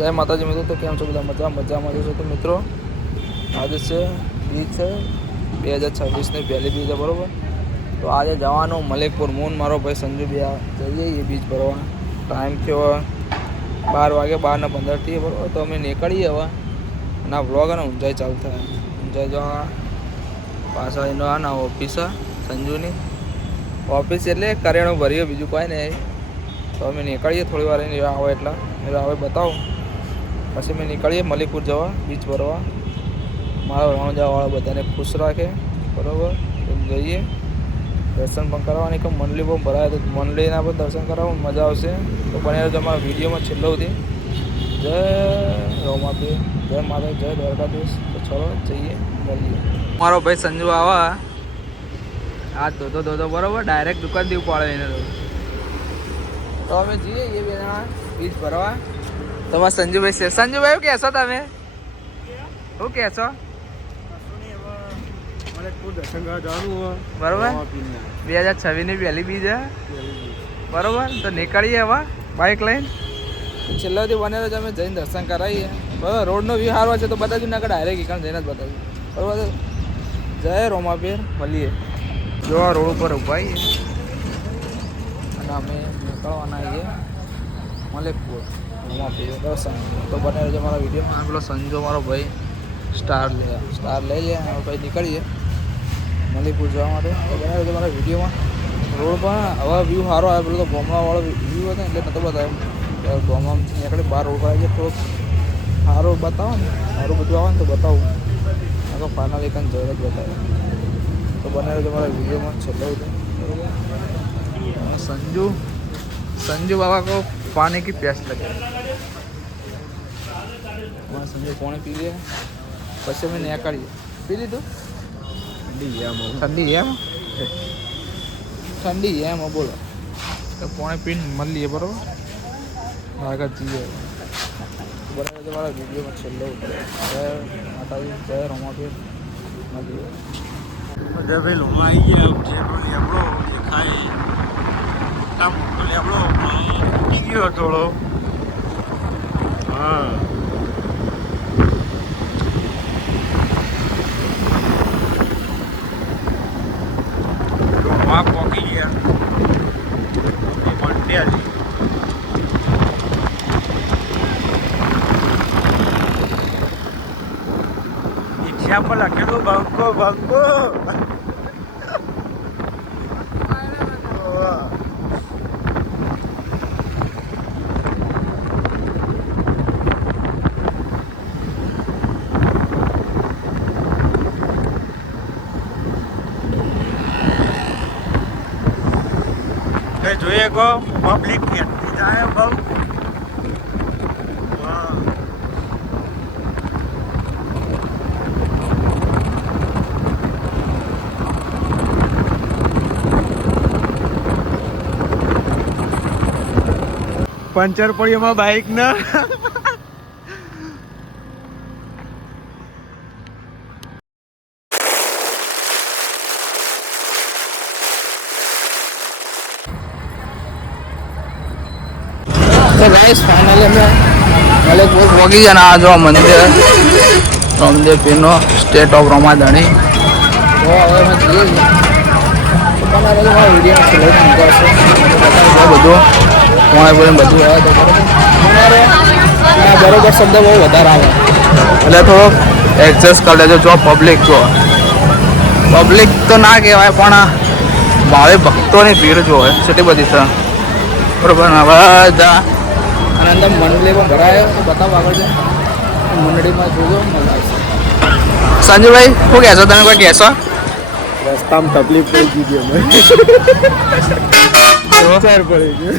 જય માતાજી મિત્રો. તો કેમ છો બધા? મજામાં જશો તો મિત્રો આજે છે બીજ છે 2026ની પહેલી બીજ છે બરાબર. તો આજે જવાનું મલેકપુર. મૂન મારો ભાઈ સંજુ બી જઈએ એ બીજ ભરવા. ટાઈમ થયો 12 વાગે 12:15 બરાબર. તો અમે નીકળીએ હવે અને આ વ્લોગ અને ઊંચાઈ ચાલુ થાય. ઊંચાઈ જવા પાછા એનો આ ના ઓફિસ સંજુની ઓફિસ એટલે કરિયાણું ભરીએ, બીજું કોઈ નહીં. તો અમે નીકળીએ થોડી વાર એને આવે એટલા આવે બતાવો. પછી અમે નીકળીએ મલિકપુર જવા બીચ ભરવા. મારા રણજાવાળા બધાને ખુશ રાખે બરાબર. તો જઈએ દર્શન પણ કરાવવાની કે મંડળી પણ ભરાય તો મંડળીના પણ દર્શન કરાવવાનું મજા આવશે. તો બને રહેજો અમારા વિડીયોમાં છેલ્લો સુધી. જય રોમાપી, જય માતા, જય દ્વારકાધીશ. તો ચલો જઈએ મળીએ. મારો ભાઈ સંજુ આવા આ ધોધો બરાબર ડાયરેક્ટ દુકાનથી ઉપાડે એને. તો અમે જઈએ એ બેના બીજ ભરવા. તમારા સંજુભાઈ છે. સંજુભાઈ શું કહેશો તમે? શું કહેશો? બરોબર 2026ની પહેલી બીજ બરોબર. તો નીકળીએ હવે બાઇક લઈને. છેલ્લા સુધી બને તો અમે જઈને દર્શન કરાવીએ બરાબર. રોડનો વ્યૂ સારો છે તો બતાવી ના ડાયરેક્ટ એકણ જઈને જ બતાવીએ બરાબર. જય રોમાપીર, મળીએ. જો આ રોડ ઉપર ઉભાઈએ અને અમે નીકળવાના આવીએ મલેકપુર રોમાપીર દર્શન. તો બને રહેજો મારા વિડીયોમાં. પેલો સંજુ મારો ભાઈ સ્ટાર લઈ લે અને ભાઈ નીકળીએ મલિકપુર જવા માટે. તો બને રહેજો મારા વિડીયોમાં. રોડ પણ હવે વ્યૂ સારો આવે. પેલો તો ગોમડાવાળો વ્યૂ હતો ને એટલે નહોતો બતાવ્યો. ગોમડા નીકળી બહાર રોડ પર આવીએ થોડોક સારું બતાવો ને સારું બધું આવે ને તો બતાવું. તો ફાઇનલ એક જઈને જ બતાવે. તો બને રહેજો મારા વિડીયોમાં છેલ્લો હતું બરાબર. संजू बाबा को पानी की प्यास लगे. संजू पानी पी लिया પછી અમે નીકળીએ. પી લીધું? ઠંડી એમ બોલો. તો પાણી પીને મળીએ બરાબર. આગળ જઈએ બરાબર. મારા વિડીયોમાં છેલ્લો જય માતાજી, જય રોમાપીર, મળીએ. બધા ભાઈ લોમાં આવી ગયા. જે લેબડો દેખાય મોટો લેબડો તૂટી ગયો થોડો. હા લોમાં પોકી ગયા મંડ્યાલી. રિક્ષા પર લખેલું બંકો બંકો. જોઈએ કો પબ્લિક કેટલી જાય બહુ. પંચર પડી એમાં બાઇક ના. તો ગાઈસ ફાઇનલી અમે મલેકપુર પહોંચી ગયા. આ જો મંદિર રામદેવ પીરનો સ્ટેટ ઓફ રોમાધણી. તો હવે અમે જઈએ છીએ. તમારા મારા વિડીયો છેલ્લે મૂકશે બધું કોણે બોલે બધું આવે તો બરાબર. બરોબર શબ્દ બહુ વધારે આવે એટલે થોડો એડજસ્ટ કરી લેજો. જો પબ્લિક તો ના કહેવાય પણ ભાવે ભક્તોની ભીડ જો હોય કેટલી બધી છે બરાબર. બધા અને અંદર મંડળી પણ ભરાયો તો બતાવો આગળ છે. મંડળીમાં જોજો મજા આવશે. સંજુભાઈ શું કહેશો તમે? કોઈ કહેશો? રસ્તામાં તકલીફ પડી ગઈ અમે. પડી ગયું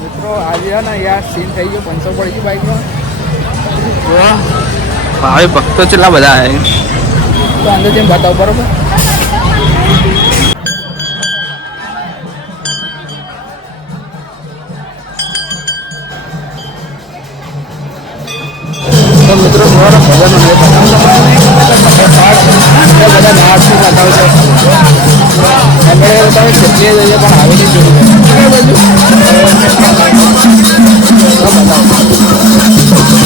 મિત્રો આજે ને યાર સીન થઈ ગયો. 500 પડી ગઈ બાઇકમાં. ભાવે ભક્તો કેટલા બધા આવે તો અંદર જેમ બતાવો બરાબર. તો મિત્રો તમારા ભજન બધા નાચી બતાવે છે. અમે તમે કેટલી જઈએ પણ આવી નહીં જોયું. બતાવો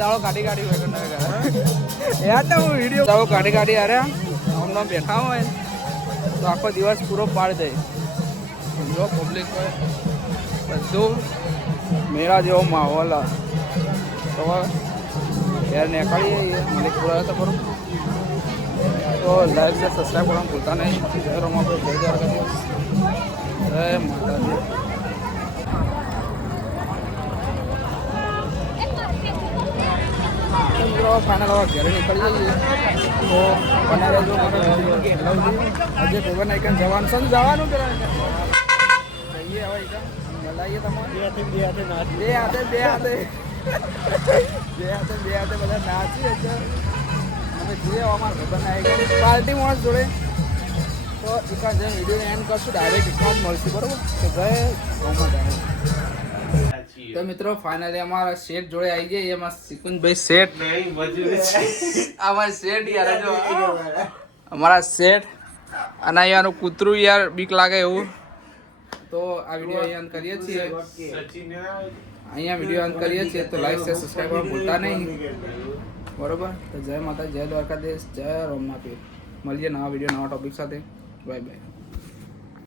દાડો કાઢી હોય કે યાર ને હું વિડીયો દાડો કાઢી અરે હમણાં બેઠા હોય તો આખો દિવસ પૂરો પાડી દે સમજો પબ્લિક હોય બધું મેળા જેવો માહોલ તો યાર નીકળીએ મલિકપુરા તો બરોબર તો લાઈક છે સબસ્ક્રાઈબ કરવાનું ભૂલતા નહીં જય રમાભાઈ જય દ્વારકાધીશ જય માતાજી મિત્રો ફાઇનલ હવે ઘરે નીકળી જઈએ તો બનાવે જો હજે ભગવાન આઈકન જવાનું છે જવાનું જઈએ હવે મલાઈએ તમારે બે હાથે બધા નાચીએ છે અમે જઈએ અમારા ભગવાન આઈકન પાર્ટી માણસ જોડે તો એકાદ જેમ વિડીયો એન્ડ કરશું ડાયરેક્ટ એકાદ મળશું બરાબર તો જય ગૌમાં તો મિત્રો ફાઇનલી અમારા શેઠ જોડે આવી ગયા એમાં સિકુંજભાઈ શેઠ અમારા શેઠ યાર જો અમારા શેઠ અને અહીંયાનું કૂતરું યાર બીક લાગે એવું તો આ વિડીયો અહીંયા અંત કરીએ છીએ તો લાઈક શેર સબસ્ક્રાઈબ કરવા ભૂલતા નહીં બરોબર તો જય માતા જય દ્વારકાધીશ જય રોમનાથ મળીએ નવા વિડીયો નવા ટોપિક સાથે બાય બાય